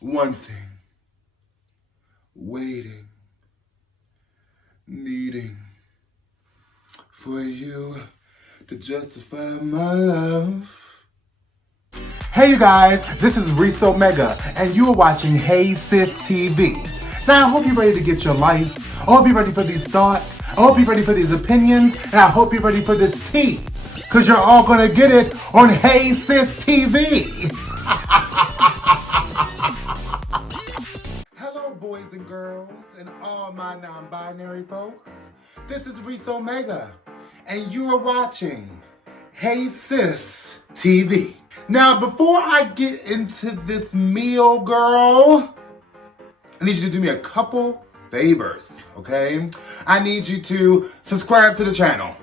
wanting, waiting, needing for you to justify my love. Hey you guys, this is Rusical-Review, and you are watching Hey Sis TV. Now I hope you're ready to get your life. I hope you're ready for these thoughts. I hope you're ready for these opinions, and I hope you're ready for this tea. Cause you're all gonna get it on Hey Sis TV. Hello boys and girls, and all my non-binary folks. This is Rusical-Review, and you are watching Hey Sis TV. Now, before I get into this meal, girl, I need you to do me a couple favors, okay? I need you to subscribe to the channel,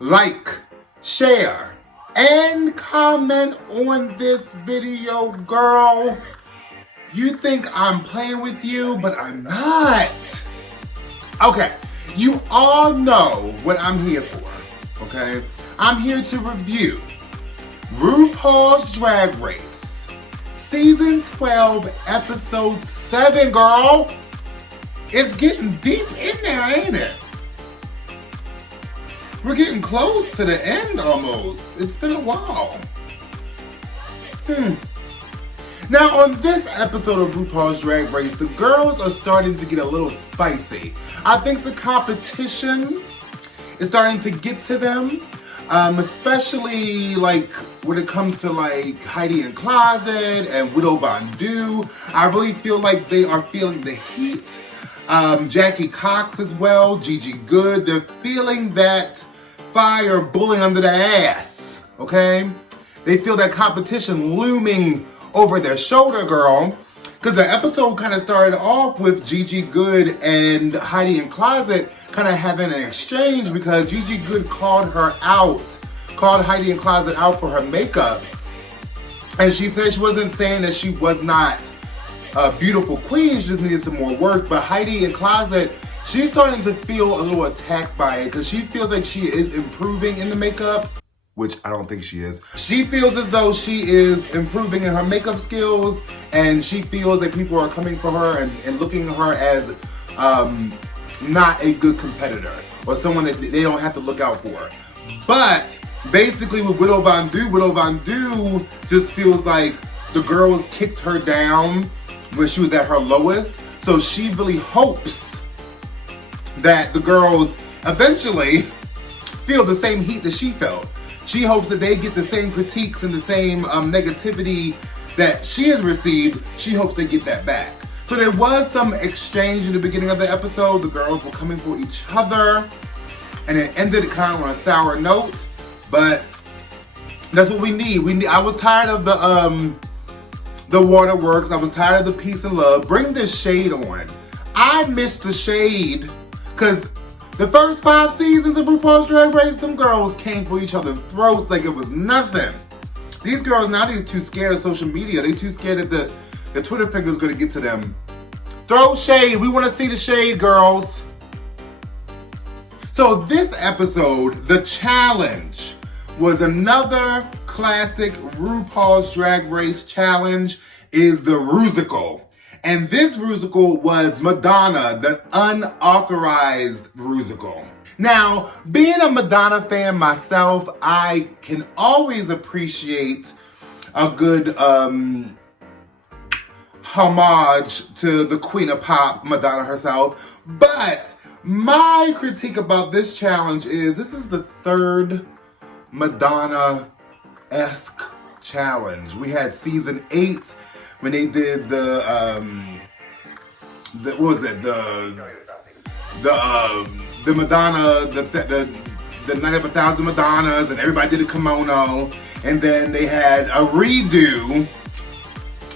like, share, and comment on this video, girl. You think I'm playing with you, but I'm not. Okay, you all know what I'm here for, okay? I'm here to review RuPaul's Drag Race, Season 12, Episode 7, girl. It's getting deep in there, ain't it? We're getting close to the end almost. It's been a while. Now, on this episode of RuPaul's Drag Race, the girls are starting to get a little spicy. I think the competition is starting to get to them. Especially like when it comes to like Heidi N Closet and Widow Von'Du. I really feel like they are feeling the heat. Jackie Cox as well, Gigi Good. They're feeling that fire bullying under the ass, okay? They feel that competition looming over their shoulder, girl. Because the episode kind of started off with Gigi Good and Heidi N Closet kind of having an exchange because Gigi Good called Heidi N Closet out for her makeup. And she said she wasn't saying that she was not a beautiful queen, she just needed some more work. But Heidi N Closet, she's starting to feel a little attacked by it because she feels like she is improving in the makeup, which I don't think she is. She feels as though she is improving in her makeup skills, and she feels that people are coming for her and looking at her as not a good competitor or someone that they don't have to look out for. But basically with Widow Von'Du just feels like the girls kicked her down when she was at her lowest. So she really hopes that the girls eventually feel the same heat that she felt. She hopes that they get the same critiques and the same negativity that she has received. She hopes they get that back. So there was some exchange in the beginning of the episode. The girls were coming for each other, and it ended kind of on a sour note. But that's what we need. I was tired of the waterworks. I was tired of the peace and love. Bring this shade on. I miss the shade because the first 5 seasons of RuPaul's Drag Race, them girls came for each other's throats like it was nothing. These girls now, they're too scared of social media. They're too scared that the Twitter finger is going to get to them. Throw shade. We want to see the shade, girls. So this episode, the challenge, was another classic RuPaul's Drag Race challenge, is the Rusical. And this Rusical was Madonna, the unauthorized Rusical. Now, being a Madonna fan myself, I can always appreciate a good homage to the Queen of Pop, Madonna herself. But my critique about this challenge is this is the 3rd Madonna-esque challenge. We had season 8 when they did the Madonna, the Night of 1,000 Madonnas, and everybody did a kimono. And then they had a redo,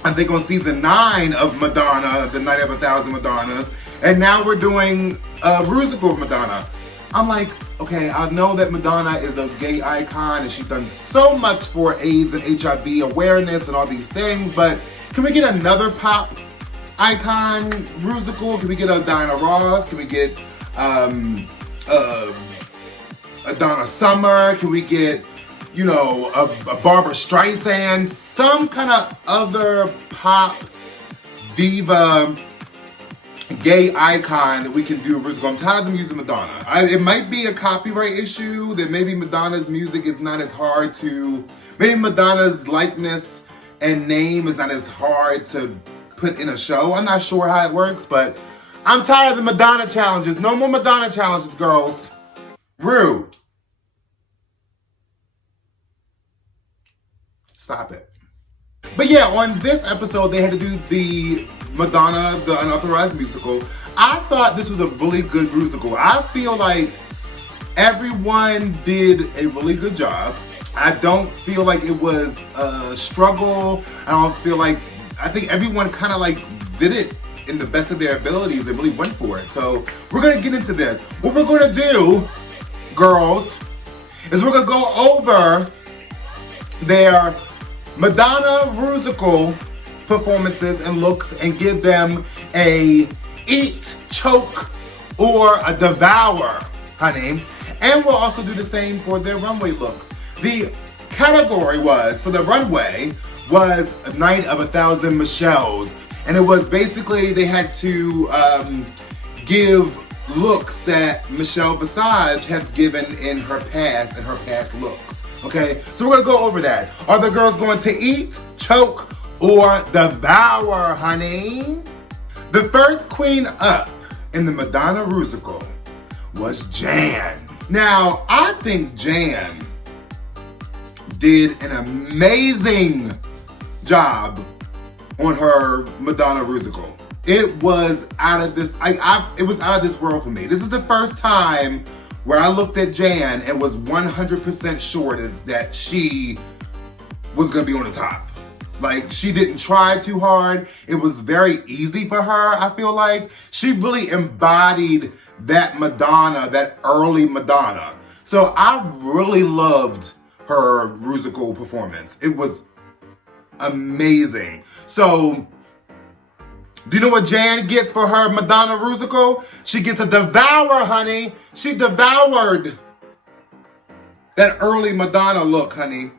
I think on season 9 of Madonna, the Night of 1,000 Madonnas. And now we're doing a Rusical of Madonna. I'm like, okay, I know that Madonna is a gay icon and she's done so much for AIDS and HIV awareness and all these things, but can we get another pop icon Rusical? Can we get a Diana Ross? Can we get a Donna Summer? Can we get you know, a Barbara Streisand, some kind of other pop diva gay icon that we can do Rusical. I'm tired of them using Madonna. It might be a copyright issue, that maybe Madonna's music is not as hard to, maybe Madonna's likeness and name is not as hard to put in a show. I'm not sure how it works, but I'm tired of the Madonna challenges. No more Madonna challenges, girls. Rue. Stop it. But yeah, on this episode, they had to do the Madonna, the Unauthorized musical. I thought this was a really good musical. I feel like everyone did a really good job. I don't feel like it was a struggle. I think everyone kind of like did it in the best of their abilities and really went for it. So we're gonna get into this. What we're gonna do, girls, is we're gonna go over their Madonna Rusical performances and looks and give them a eat, choke, or a devour, honey. And we'll also do the same for their runway looks. The category was, for the runway, was Night of 1,000 Michelles. And it was basically, they had to give looks that Michelle Visage has given in her past looks. Okay, so we're gonna go over that. Are the girls going to eat, choke, or devour, honey? The first queen up in the Madonna Rusical was Jan. Now, I think Jan did an amazing job on her Madonna Rusical. It was out of this, it was out of this world for me. This is the first time where I looked at Jan and was 100% sure that she was gonna be on the top. Like, she didn't try too hard. It was very easy for her, I feel like. She really embodied that Madonna, that early Madonna. So I really loved her Rusical performance. It was amazing. So, do you know what Jan gets for her Madonna Rusical? She gets a devour, honey. She devoured that early Madonna look, honey,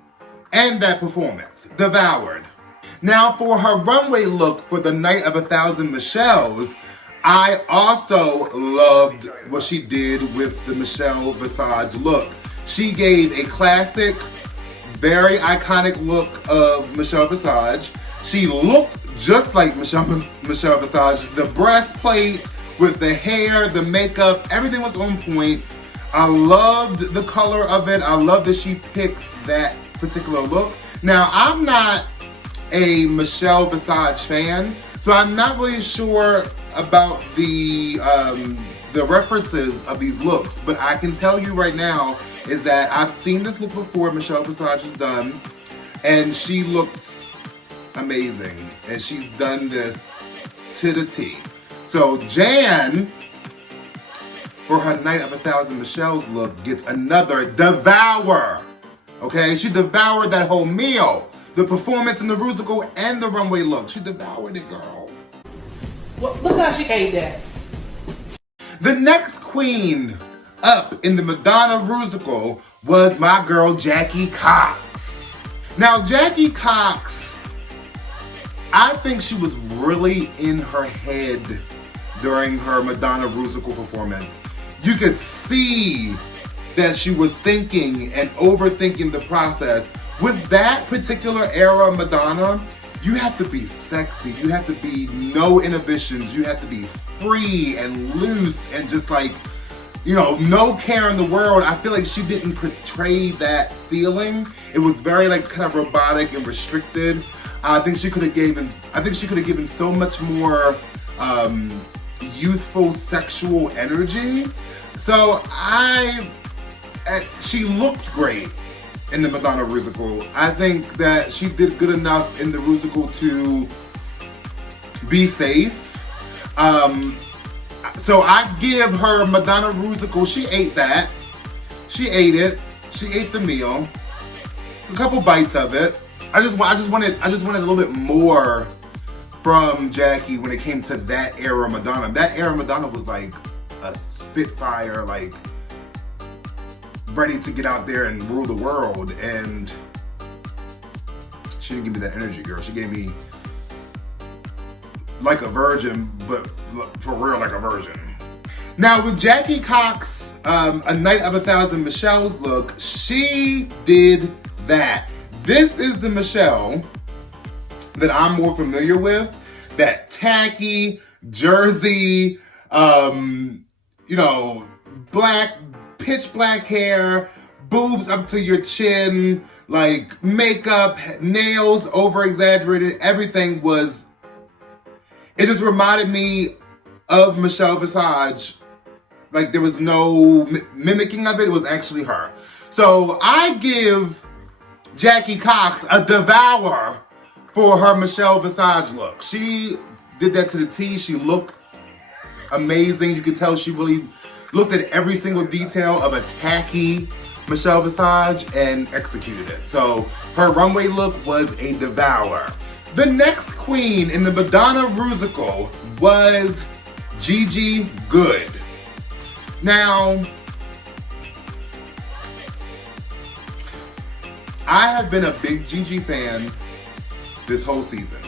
and that performance. Devoured. Now, for her runway look for the Night of 1,000 Michelles, I also loved what she did with the Michelle Visage look. She gave a classic, very iconic look of Michelle Visage. She looked just like Michelle Visage. The breastplate with the hair, the makeup, everything was on point. I loved the color of it. I love that she picked that particular look. Now, I'm not a Michelle Visage fan, so I'm not really sure about the references of these looks, but I can tell you right now is that I've seen this look before Michelle Visage has done, and she looks amazing, and she's done this to the T. So Jan, for her Night of 1,000 Michelles look, gets another devour. Okay, she devoured that whole meal. The performance in the Rusical and the runway look. She devoured it, girl. Well, look how she ate that. The next queen up in the Madonna Rusical was my girl, Jackie Cox. Now, Jackie Cox, I think she was really in her head during her Madonna Rusical performance. You could see that she was thinking and overthinking the process. With that particular era Madonna, you have to be sexy. You have to be no inhibitions. You have to be free and loose and just like, you know, no care in the world. I feel like she didn't portray that feeling. It was very like kind of robotic and restricted. I think she could have given so much more youthful sexual energy. So she looked great in the Madonna Rusical. I think that she did good enough in the Rusical to be safe. So I give her Madonna Rusical, she ate that. She ate it. She ate the meal. A couple bites of it. I just wanted a little bit more from Jackie when it came to that era Madonna. That era Madonna was like a spitfire, like ready to get out there and rule the world, and she didn't give me that energy, girl. She gave me like a virgin, but for real, like a virgin. Now with Jackie Cox, A Night of 1,000 Michelle's look, she did that. This is the Michelle that I'm more familiar with. That tacky, jersey, pitch black hair, boobs up to your chin, like makeup, nails over exaggerated, everything was, it just reminded me of Michelle Visage. Like there was no mimicking of it, it was actually her. So I give Jackie Cox a devour for her Michelle Visage look. She did that to the T. She looked amazing. You could tell she really looked at every single detail of a tacky Michelle Visage and executed it. So her runway look was a devour. The next queen in the Madonna Rusical was Gigi Goode. Now, I have been a big Gigi fan this whole season.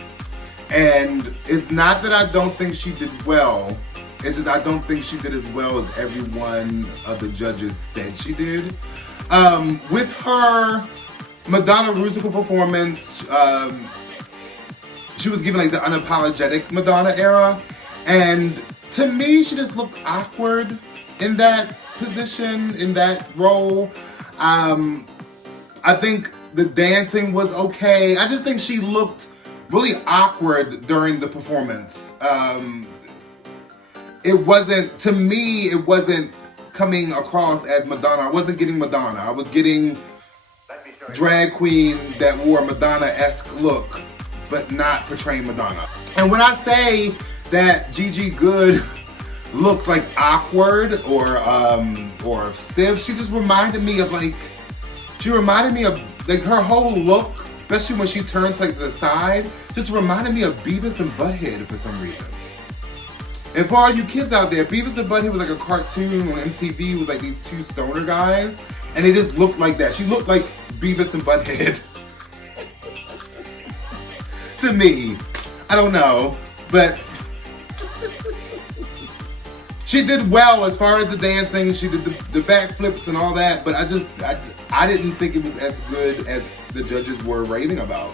And it's not that I don't think she did well, it's just I don't think she did as well as every one of the judges said she did. With her Madonna Rusical performance, she was given like the unapologetic Madonna era. And to me, she just looked awkward in that position, in that role. I think the dancing was okay. I just think she looked really awkward during the performance. It wasn't, to me, it wasn't coming across as Madonna. I wasn't getting Madonna. I was getting drag queen that wore a Madonna-esque look, but not portraying Madonna. And when I say that Gigi Goode looked like awkward or stiff, she just reminded me of like her whole look, especially when she turns like to the side, just reminded me of Beavis and Butthead for some reason. And for all you kids out there, Beavis and Butthead was like a cartoon on MTV with like these two stoner guys, and they just looked like that. She looked like Beavis and Butthead. To me. I don't know, but she did well as far as the dancing. She did the backflips and all that, but I didn't think it was as good as the judges were raving about.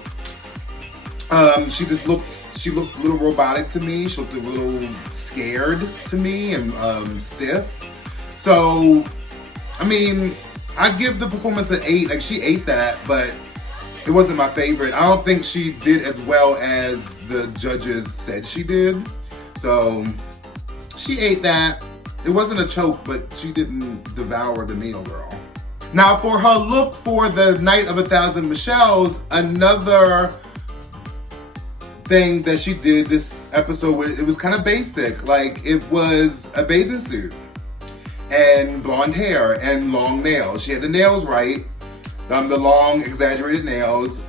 She looked a little robotic to me. She looked a little scared to me and stiff. So, I mean, I give the performance an 8. Like, she ate that, but it wasn't my favorite. I don't think she did as well as the judges said she did. So, she ate that. It wasn't a choke, but she didn't devour the meal, girl. Now, for her look for the Night of 1,000 Michelles, another thing that she did this episode where it was kind of basic. Like, it was a bathing suit and blonde hair and long nails. She had the nails right, the long exaggerated nails.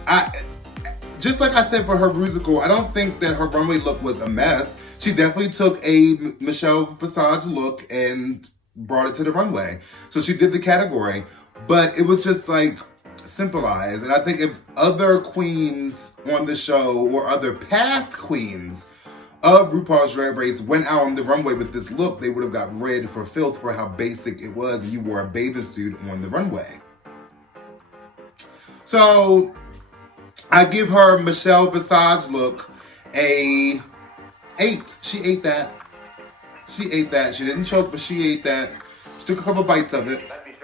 Just like I said for her Rusical, I don't think that her runway look was a mess. She definitely took a Michelle Visage look and brought it to the runway. So she did the category, but it was just like simplified. And I think if other queens on the show or other past queens of RuPaul's Drag Race went out on the runway with this look, they would have got red for filth for how basic it was and you wore a bathing suit on the runway. So I give her Michelle Visage look a 8. She ate that. She ate that. She didn't choke, but she ate that. She took a couple bites of it.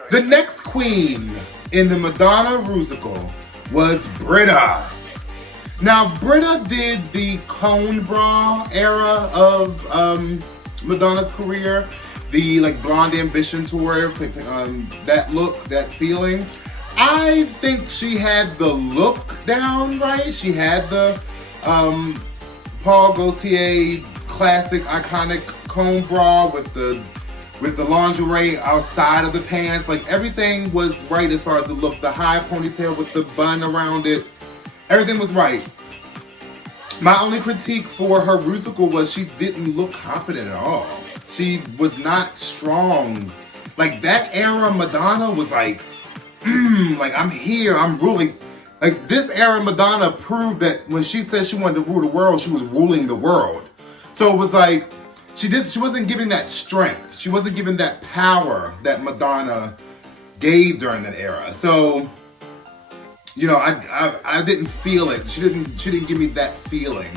The next queen in the Madonna Rusical was Britta. Now, Britta did the cone bra era of Madonna's career. The like Blonde Ambition tour, that look, that feeling. I think she had the look down right. She had the Paul Gaultier classic iconic cone bra with the lingerie outside of the pants. Like everything was right as far as the look. The high ponytail with the bun around it. Everything was right. My only critique for her Rusical was she didn't look confident at all. She was not strong. Like that era Madonna was like, like I'm here, I'm ruling. Like this era Madonna proved that when she said she wanted to rule the world, she was ruling the world. So it was like, she wasn't giving that strength. She wasn't giving that power that Madonna gave during that era. So, you know, I didn't feel it. She didn't give me that feeling.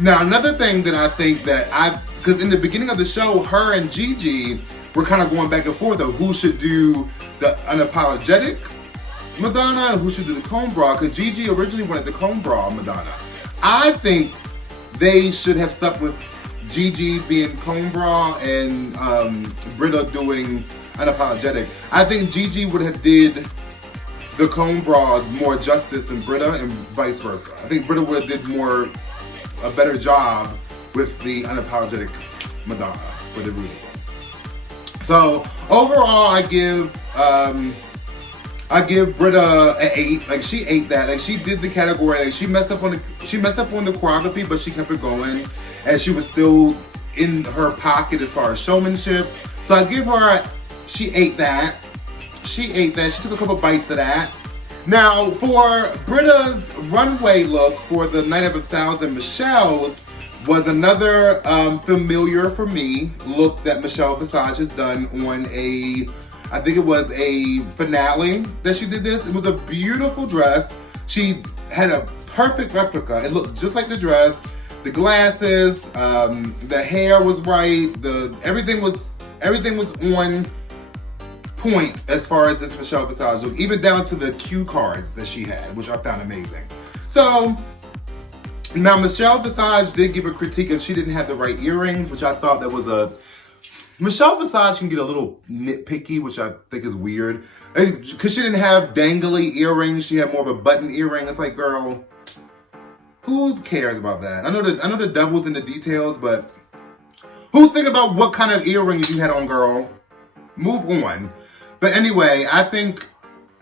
Now, another thing that I think that because in the beginning of the show, her and Gigi were kind of going back and forth of who should do the unapologetic Madonna and who should do the comb bra, because Gigi originally wanted the comb bra Madonna. I think they should have stuck with Gigi being comb bra and Britta doing unapologetic. I think Gigi would have did the comb bra more justice than Britta and vice versa. I think Britta would have did a better job with the unapologetic Madonna for the Rusical. So overall, I give Britta an 8. Like she ate that. Like she did the category. Like she messed up on the choreography, but she kept it going, and she was still in her pocket as far as showmanship. So I give her. She ate that. She took a couple bites of that. Now for Britta's runway look for the Night of 1,000 Michelle's was another familiar for me look that Michelle Visage has done on I think it was a finale that she did this. It was a beautiful dress. She had a perfect replica. It looked just like the dress. The glasses, the hair was right. Everything was on point as far as this Michelle Visage look, even down to the cue cards that she had, which I found amazing. So now Michelle Visage did give a critique if she didn't have the right earrings, which I thought that was Michelle Visage can get a little nitpicky, which I think is weird. Because she didn't have dangly earrings, she had more of a button earring. It's like, girl, who cares about that? I know the devil's in the details, but who think about what kind of earrings you had on, girl? Move on. But anyway, I think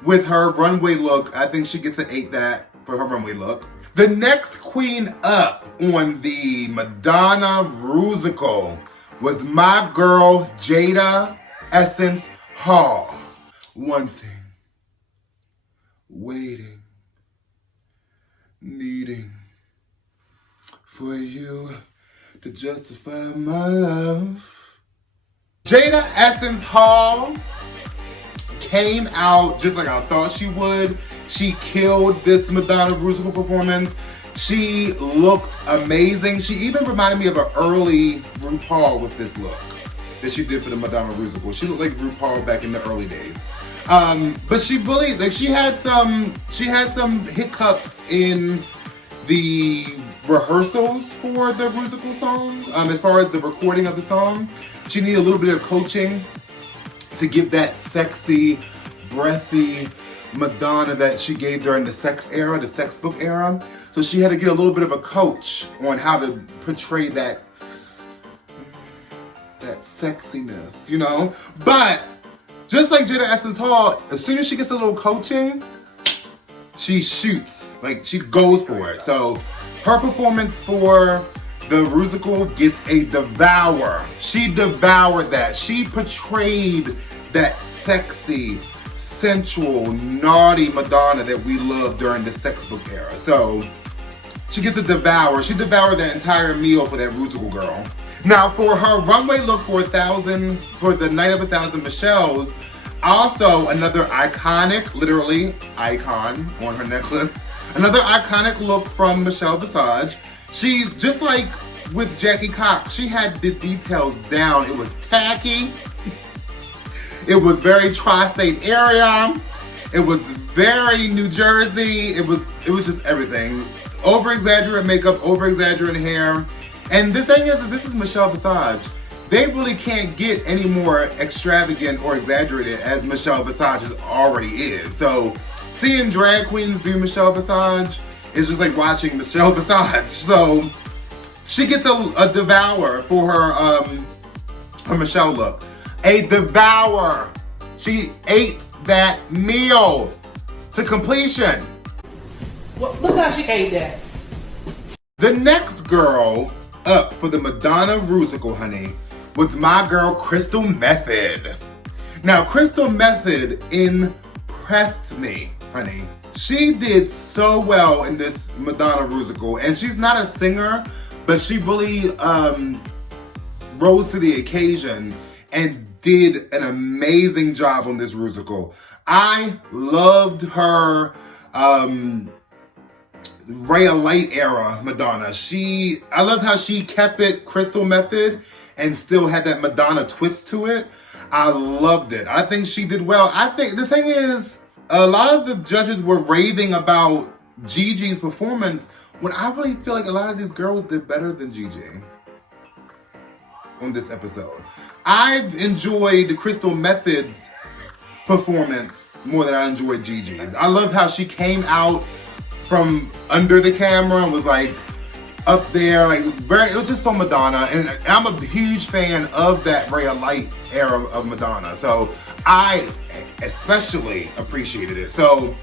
with her runway look, I think she gets an 8 that for her runway look. The next queen up on the Madonna Rusical was my girl, Jada Essence Hall. Wanting, waiting, needing for you to justify my love. Jada Essence Hall came out just like I thought she would. She killed this Madonna Rusical performance. She looked amazing. She even reminded me of an early Rupaul with this look that she did for the Madonna Rusical. She looked like Rupaul back in the early days. But she really, like, she had some hiccups in the rehearsals for the Rusical song. As far as the recording of the song, she needed a little bit of coaching to give that sexy, breathy Madonna that she gave during the sex era, the sex book era. So she had to get a little bit of a coach on how to portray that sexiness, you know? But just like Jada Essence Hall, as soon as she gets a little coaching, she shoots. Like, she goes for it. So her performance for the Rusical gets a devour. She devoured that. She portrayed that sexy, sensual, naughty Madonna that we loved during the sex book era. So she gets a devour. She devoured that entire meal for that Rusical girl. Now for her runway look for the Night of 1,000 Michelle's, also another iconic, literally icon on her necklace. Another iconic look from Michelle Visage. She's just like with Jackie Cox. She had the details down. It was tacky. It was very tri-state area. It was very New Jersey. It was just everything. Over-exaggerate makeup, over-exaggerate hair. And the thing is this is Michelle Visage. They really can't get any more extravagant or exaggerated as Michelle Visage already is. So seeing drag queens do Michelle Visage is just like watching Michelle Visage. So she gets a devour for her Michelle look. A devour. She ate that meal to completion. Well, look how she ate that. The next girl up for the Madonna Rusical, honey, was my girl Crystal Method. Now, Crystal Method impressed me, honey. She did so well in this Madonna Rusical, and she's not a singer, but she really rose to the occasion and did an amazing job on this Rusical. I loved her Ray of Light era Madonna. I loved how she kept it Crystal Method and still had that Madonna twist to it. I loved it. I think she did well. I think the thing is, a lot of the judges were raving about Gigi's performance when I really feel like a lot of these girls did better than Gigi on this episode. I enjoyed Crystal Method's performance more than I enjoyed Gigi's. I loved how she came out from under the camera and was like up there, like it was just so Madonna, and I'm a huge fan of that Ray of Light era of Madonna, so I especially appreciated it. So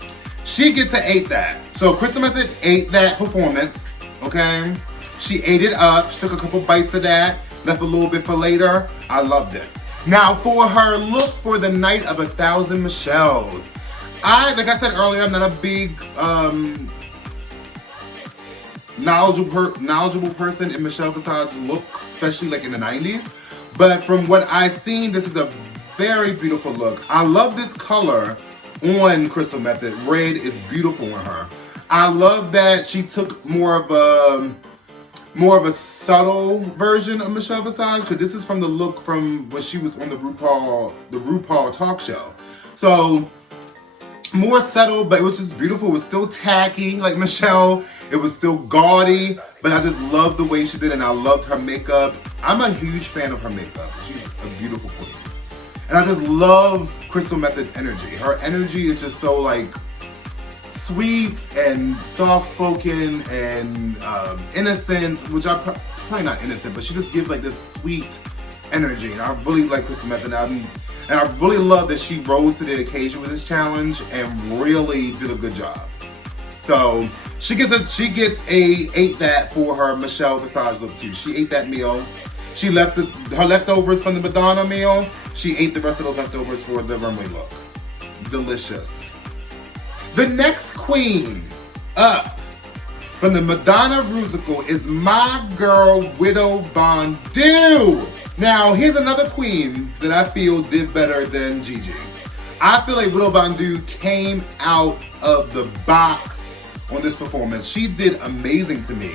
she gets to ate that. So Crystal Method ate that performance, okay? She ate it up, she took a couple bites of that, left a little bit for later. I loved it. Now for her look for the Night of 1,000 Michelles. Like I said earlier, I'm not a big knowledgeable person in Michelle Visage's look, especially like in the 90s. But from what I've seen, this is a very beautiful look. I love this color on Crystal Method. Red is beautiful on her. I love that she took more of a subtle version of Michelle Visage, because this is from the look from when she was on the RuPaul talk show. So more subtle, but it was just beautiful. It was still tacky like Michelle. It was still gaudy, but I just loved the way she did it, and I loved her makeup. I'm a huge fan of her makeup. She's a beautiful queen. And I just love Crystal Method's energy. Her energy is just so like sweet and soft-spoken and innocent, which I'm probably not innocent, but she just gives like this sweet energy. And I really like Crystal Method. And I really love that she rose to the occasion with this challenge and really did a good job. So she gets ate that for her Michelle Visage look too. She ate that meal. She left her leftovers from the Madonna meal. She ate the rest of those leftovers for the runway look. Delicious. The next queen up from the Madonna Rusical is my girl Widow Von Du. Now here's another queen that I feel did better than Gigi. I feel like Widow Von Du came out of the box on this performance. She did amazing to me.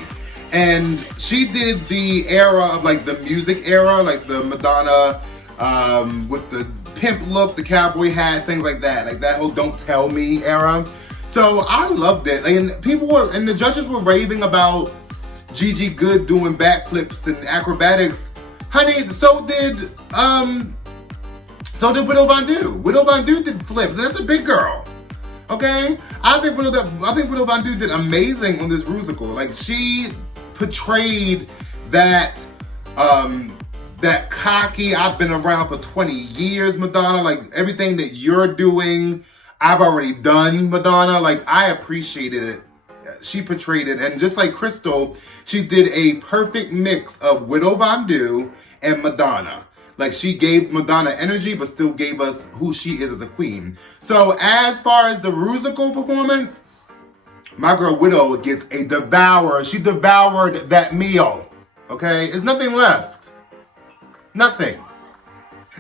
And she did the era of like the music era, like the Madonna with the pimp look, the cowboy hat, things like that. Like that whole Don't Tell Me era. So I loved it. And the judges were raving about Gigi Good doing backflips and acrobatics. Honey, so did Widow Von Du. Widow Von Du did flips, and that's a big girl. Okay? I think Widow Von Du did amazing on this Rusical. Like she portrayed that cocky, I've been around for 20 years, Madonna. Like everything that you're doing, I've already done, Madonna. Like I appreciated it. She portrayed it, and just like Crystal, she did a perfect mix of Widow Von Du and Madonna. Like she gave Madonna energy, but still gave us who she is as a queen. So as far as the Rusical performance, my girl Widow gets a devour. She devoured that meal. Okay, there's nothing left. Nothing.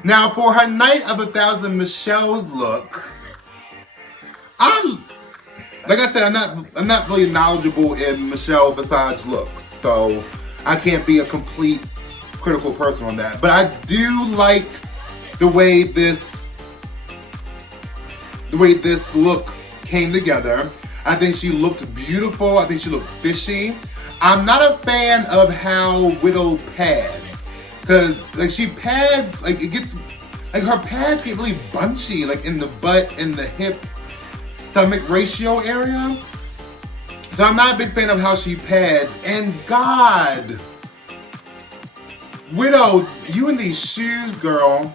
Now for her Night of 1,000 Michelles look, like I said, I'm not really knowledgeable in Michelle Visage looks, so I can't be a complete critical person on that. But I do like the way this look came together. I think she looked beautiful. I think she looked fishy. I'm not a fan of how Widow pads, because like she pads, like it gets, like her pads get really bunchy, like in the butt and the hip stomach ratio area. So I'm not a big fan of how she pads. And God, Widow, you in these shoes, girl.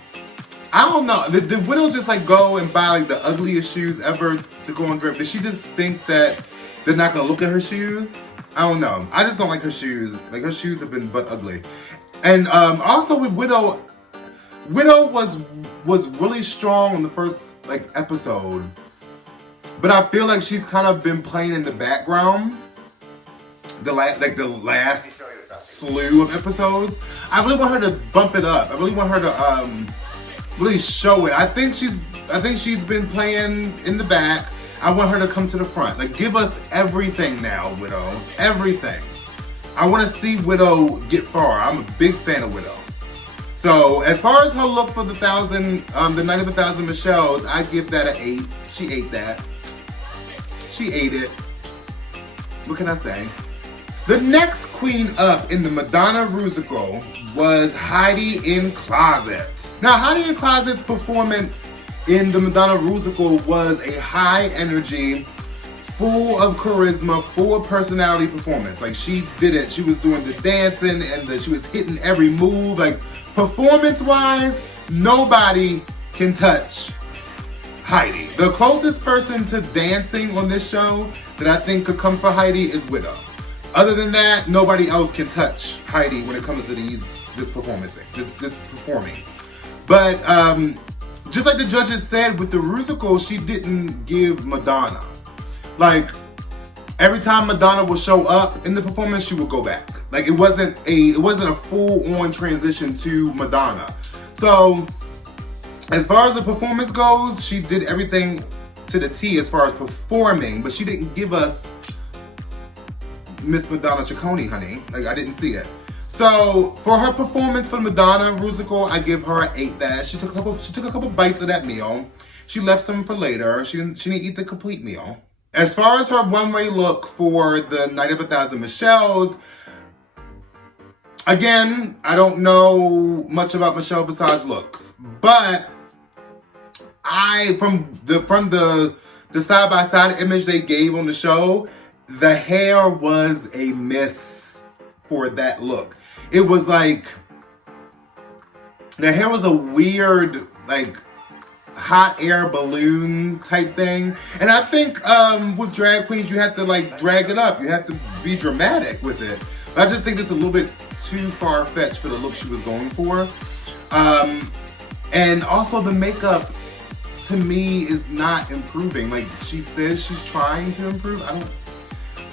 I don't know. Did Widow just like go and buy like the ugliest shoes ever to go on drip? Did she just think that they're not gonna look at her shoes? I don't know. I just don't like her shoes. Like her shoes have been butt ugly. And also with Widow, Widow was really strong in the first like episode, but I feel like she's kind of been playing in the background. The last slew of episodes. I really want her to bump it up. I really want her to really show it. I think she's been playing in the back. I want her to come to the front. Like, give us everything now, Widow. Everything. I want to see Widow get far. I'm a big fan of Widow. So, as far as her look for the Night of 1,000 Michelles, I give that an 8. She ate that. She ate it. What can I say? The next queen up in the Madonna Rusical was Heidi N Closet. Now, Heidi N Closet's performance in the Madonna Rusical was a high energy, full of charisma, full of personality performance. Like, she did it. She was doing the dancing and she was hitting every move. Like, performance-wise, nobody can touch Heidi. The closest person to dancing on this show that I think could come for Heidi is Widow. Other than that, nobody else can touch Heidi when it comes to this performing. But just like the judges said with the Rusical, she didn't give Madonna. Like, every time Madonna would show up in the performance, she would go back. Like, it wasn't a full-on transition to Madonna. So, as far as the performance goes, she did everything to the T as far as performing, but she didn't give us Miss Madonna Ciccone, honey. Like, I didn't see it. So, for her performance for the Madonna Rusical, I give her an 8 that. She took a couple bites of that meal. She left some for later. She didn't eat the complete meal. As far as her runway look for the Night of 1,000 Michelles, again, I don't know much about Michelle Visage looks, but from the side-by-side image they gave on the show, the hair was a miss for that look. It was like, the hair was a weird, like, hot air balloon type thing. And I think with drag queens, you have to like drag it up. You have to be dramatic with it. But I just think it's a little bit too far-fetched for the look she was going for. And also the makeup, to me, is not improving. Like, she says she's trying to improve.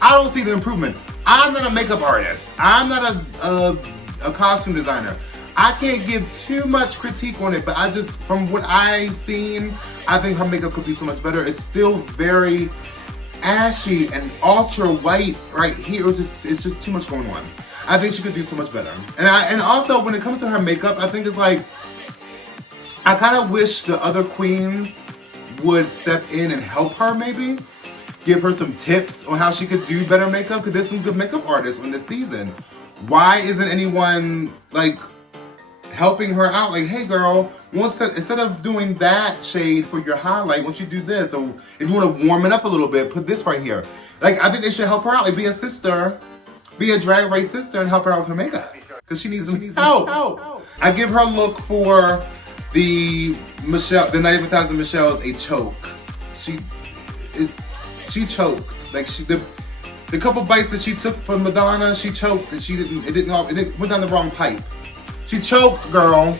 I don't see the improvement. I'm not a makeup artist. I'm not a costume designer. I can't give too much critique on it, but I just, from what I've seen, I think her makeup could be so much better. It's still very ashy and ultra white right here. It's just too much going on. I think she could do so much better. And also, when it comes to her makeup, I think it's like, I kind of wish the other queens would step in and help her maybe. Give her some tips on how she could do better makeup, because there's some good makeup artists on this season. Why isn't anyone like helping her out? Like, hey girl, instead of doing that shade for your highlight, why don't you do this? So if you want to warm it up a little bit, put this right here. Like, I think they should help her out. Like, be a sister, be a drag race sister, and help her out with her makeup, because she needs help. I give her look for the Night of 1,000 Michelles a choke. She choked. Like, the couple bites that she took from Madonna, she choked, and it went down the wrong pipe. She choked, girl.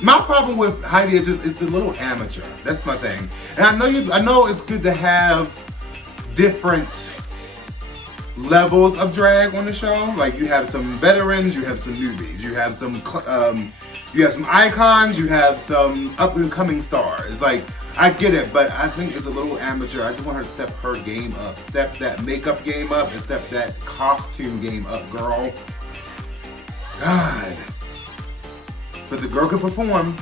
My problem with Heidi is just, it's a little amateur. That's my thing. And I know it's good to have different levels of drag on the show. Like, you have some veterans, you have some newbies, you have some icons, you have some up and coming stars. Like, I get it, but I think it's a little amateur. I just want her to step her game up. Step that makeup game up and step that costume game up, girl. God. But the girl can perform.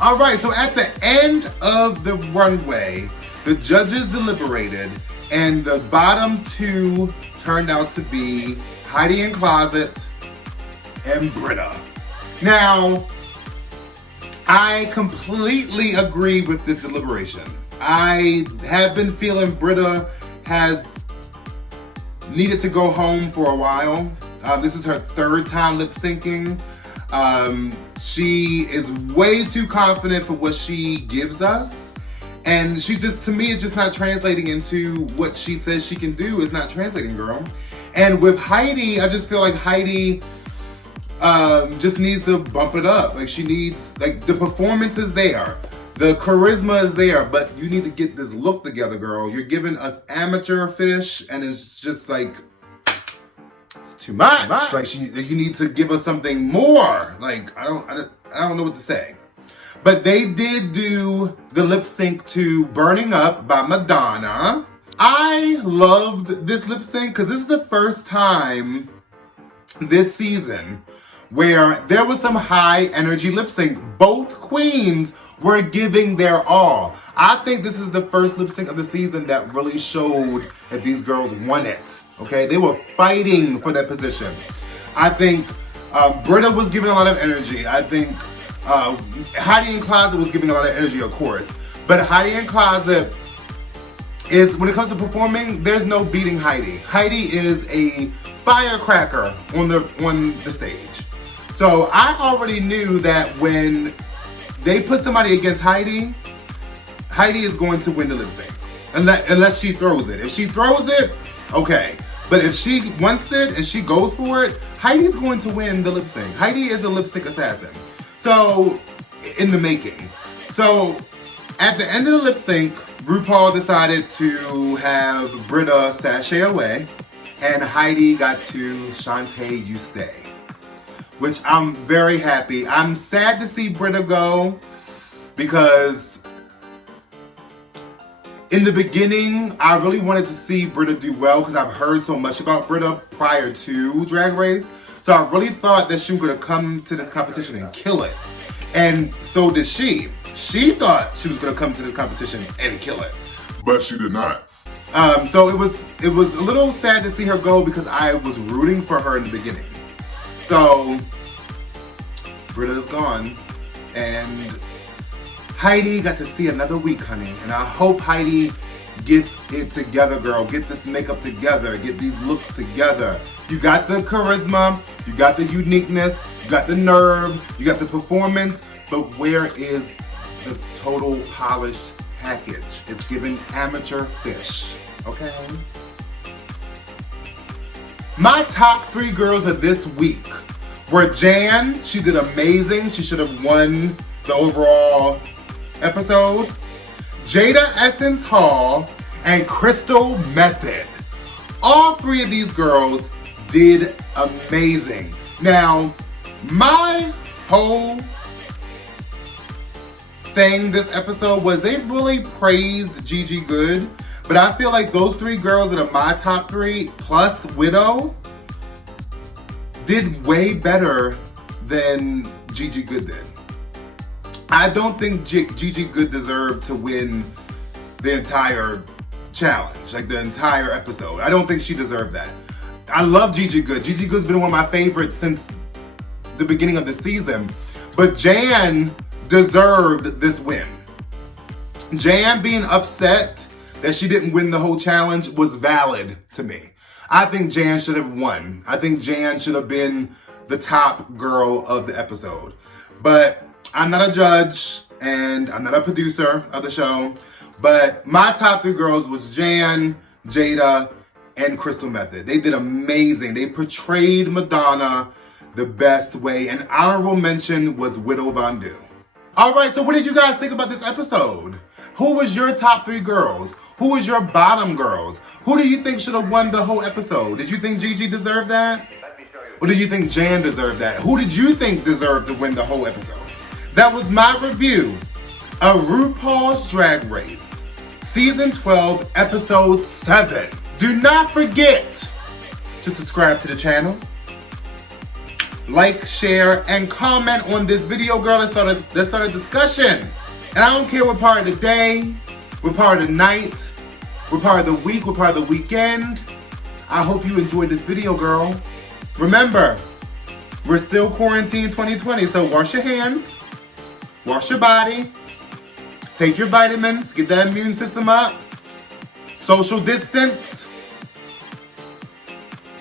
All right, so at the end of the runway, the judges deliberated, and the bottom two turned out to be Heidi N Closet and Britta. Now, I completely agree with this deliberation. I have been feeling Britta has needed to go home for a while. This is her third time lip syncing. She is way too confident for what she gives us. And she just, to me, it's just not translating into what she says she can do. It's not translating, girl. And with Heidi, I just feel like Heidi just needs to bump it up. Like she needs, like the performance is there, the charisma is there, but you need to get this look together, girl. You're giving us amateur fish, and it's just like it's too much. Like you need to give us something more. Like I don't know what to say. But they did do the lip sync to "Burning Up" by Madonna. I loved this lip sync because this is the first time this season where there was some high energy lip sync. Both queens were giving their all. I think this is the first lip sync of the season that really showed that these girls won it. Okay, they were fighting for that position. I think Britta was giving a lot of energy. I think Heidi in Closet was giving a lot of energy, of course. But Heidi in Closet is, when it comes to performing, there's no beating Heidi. Heidi is a firecracker on the stage. So I already knew that when they put somebody against Heidi, Heidi is going to win the lip sync. Unless she throws it. If she throws it, okay. But if she wants it and she goes for it, Heidi's going to win the lip sync. Heidi is a lip sync assassin. So, in the making. So, at the end of the lip sync, RuPaul decided to have Britta sashay away, and Heidi got to "Shantae, You Stay," which I'm very happy. I'm sad to see Britta go because in the beginning, I really wanted to see Britta do well because I've heard so much about Britta prior to Drag Race. So I really thought that she was going to come to this competition and kill it. And so did she. She thought she was going to come to this competition and kill it. But she did not. So it was a little sad to see her go because I was rooting for her in the beginning. So Britta's gone, and Heidi got to see another week, honey. And I hope Heidi gets it together, girl. Get this makeup together. Get these looks together. You got the charisma. You got the uniqueness. You got the nerve. You got the performance. But where is the total polished package? It's giving amateur fish. Okay? My top 3 girls of this week were Jan. She did amazing. She should have won the overall episode. Jada Essence Hall and Crystal Method. All 3 of these girls did amazing. Now, my whole thing this episode was they really praised Gigi Good, but I feel like those 3 girls that are my top 3 plus Widow did way better than Gigi Good did. I don't think Gigi Good deserved to win the entire challenge, like the entire episode. I don't think she deserved that. I love Gigi Good. Gigi Good's been one of my favorites since the beginning of the season. But Jan deserved this win. Jan being upset that she didn't win the whole challenge was valid to me. I think Jan should have won. I think Jan should have been the top girl of the episode. But I'm not a judge and I'm not a producer of the show. But my top 3 girls was Jan, Jada, and Crystal Method. They did amazing. They portrayed Madonna the best way. An honorable mention was Widow Von'Du. All right, so what did you guys think about this episode? Who was your top 3 girls? Who was your bottom girls? Who do you think should have won the whole episode? Did you think Gigi deserved that? Or do you think Jan deserved that? Who did you think deserved to win the whole episode? That was my review of RuPaul's Drag Race, Season 12, Episode 7. Do not forget to subscribe to the channel, like, share, and comment on this video, girl. Let's start a discussion. And I don't care what part of the day, what part of the night, what part of the week, what part of the weekend. I hope you enjoyed this video, girl. Remember, we're still quarantined 2020, so wash your hands, wash your body, take your vitamins, get that immune system up, social distance,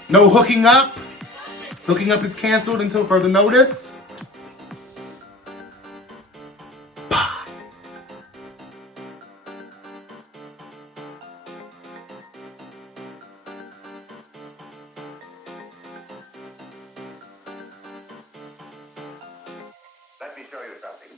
no hooking up. Hooking up is canceled until further notice. show you something.